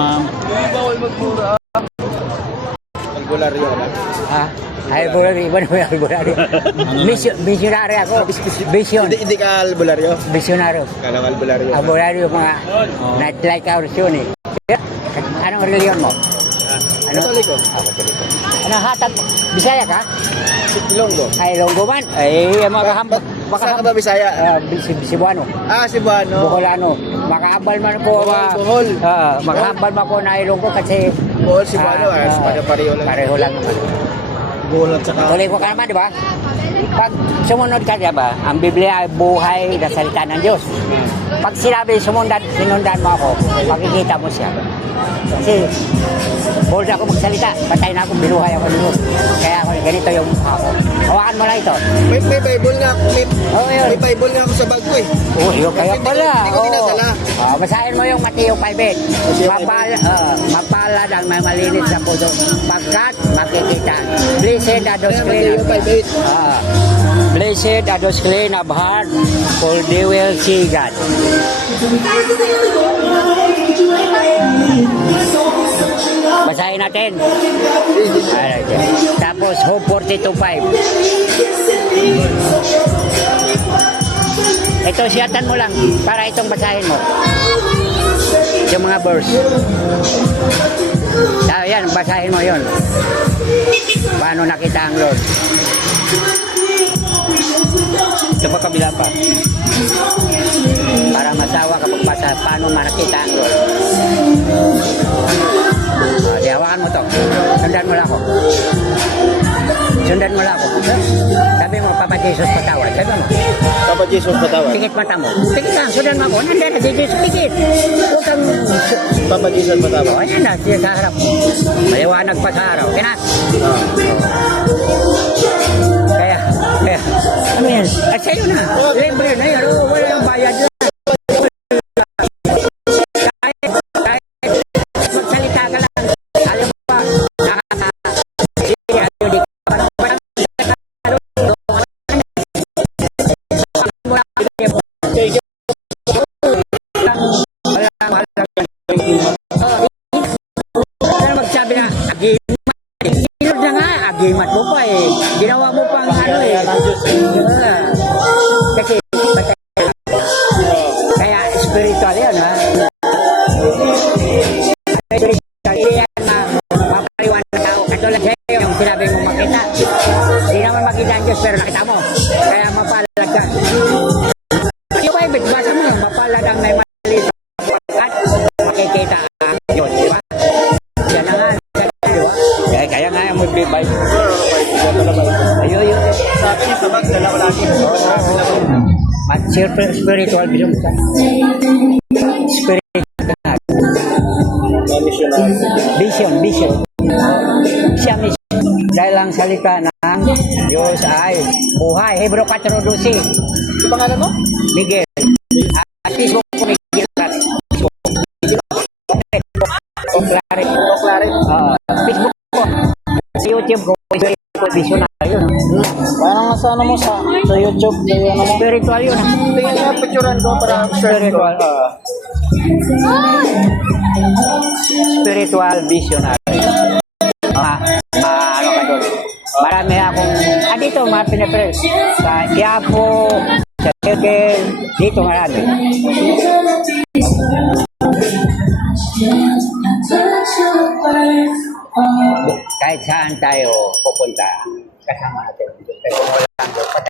Bawal magmura. Albularyo na. Ha? Albularyo, iba naman albularyo. Missionary ako. Vision. Hindi ka albularyo? Visionary. Kala albularyo. Albularyo, mga nightlight hours yun eh. Anong reliyon mo? Ano? Katoliko. Katoliko. Ano hatag? Bisaya ka? Ilonggo. Ay, Ilonggo man. Ay, makahambal. Saan ka ba Bisaya? Cebuano. Cebuano. Bukolano. Makahambal man po. Bohol. Makahambal man po na Ilonggo kasi Bohol, Cebuano. Pareho lang. Pareho lang naman. Bohol at saka. Tuloy ko ka naman, di ba? Pag sumunod ka, di ba? Ang Biblia ay buhay na salita ng Diyos. Pag sinabi, sinundan mo ako, makikita mo siya. Kasi, bold ako magsalita. Patay na akong binuhay ako dito. Kaya ako, ganito yung ako. Hawakan mo lang ito. May Bible nga ako. May Yun. Bible nga ako sa bag ko eh. Yun kaya pala. Hindi ko dinadala. Basahin mo yung Mateo 5:8. Mapalad ang may malinis sa puso. Pagkat makikita. Blessed are those clean. Blessed are those clean of heart, for they will see God. Basahin natin. Alright. Tapos Hope 42:5. Ito, siyatan mo lang para itong basahin mo. Yung mga verse. Yan, basahin mo yon. Paano nakita ang Lord? Ito pa kabila pa. Para masawa kapag basa, paano makita ang Lord? Di, hawakan mo to. Sundan mo lang ako. Sundan mo lang ako. Sabi mo, Papa Jesus patawad. Sabi mo. Papa Jesus patawad. Pikit mata mo. Pikit lang, sundan mo ako. Nandiyan na, Jesus, pikit. Huwag kang... Papa Jesus patawad. Ayan na, siya sa harap. Maliwanag pa sa araw. Kaya na. Kaya, ano yan? At sa'yo na. Libre na yan. Wala yung bayad na. Magsalita ka lang. Alam mo pa, magsabi na, agimat na nga, agimat mo pa eh. Ginawa mo pang ano eh. Kasi, kaya spiritual yan ha. Spiritual yan na mapaliwan ng tao. Katulad sa'yo yung sinabi mo makita. Hindi naman makita ang Diyos pero nakita mo. Kaya mapalad ka. Yung Bible, basa mo yung mapalad ang may mali at makikita ang Diyos. Di ba? Yan na nga. Di ba? Kaya nga yung may Bible. Ayun yun. Sa akin, sa bag, dalawa lagi. At spiritual vision. Vision. Siya mismo. Dahil ang salita ng Diyos ay buhay. Hebrew 4:12. Yung pangalan mo? Miguel. At Facebook ko Miguel. Facebook ko. Sa YouTube ko. Visionary yun. Parang nasa ano mo sa YouTube. Ano mo? Spiritual yun. Tingnan nga picturean ko para Spiritual. Spiritual visionary. Ano ka doon? Marami akong, dito mga pinapress. Sa Quiapo, sa Circle, dito marami. Kahit saan tayo pupunta, kasama natin.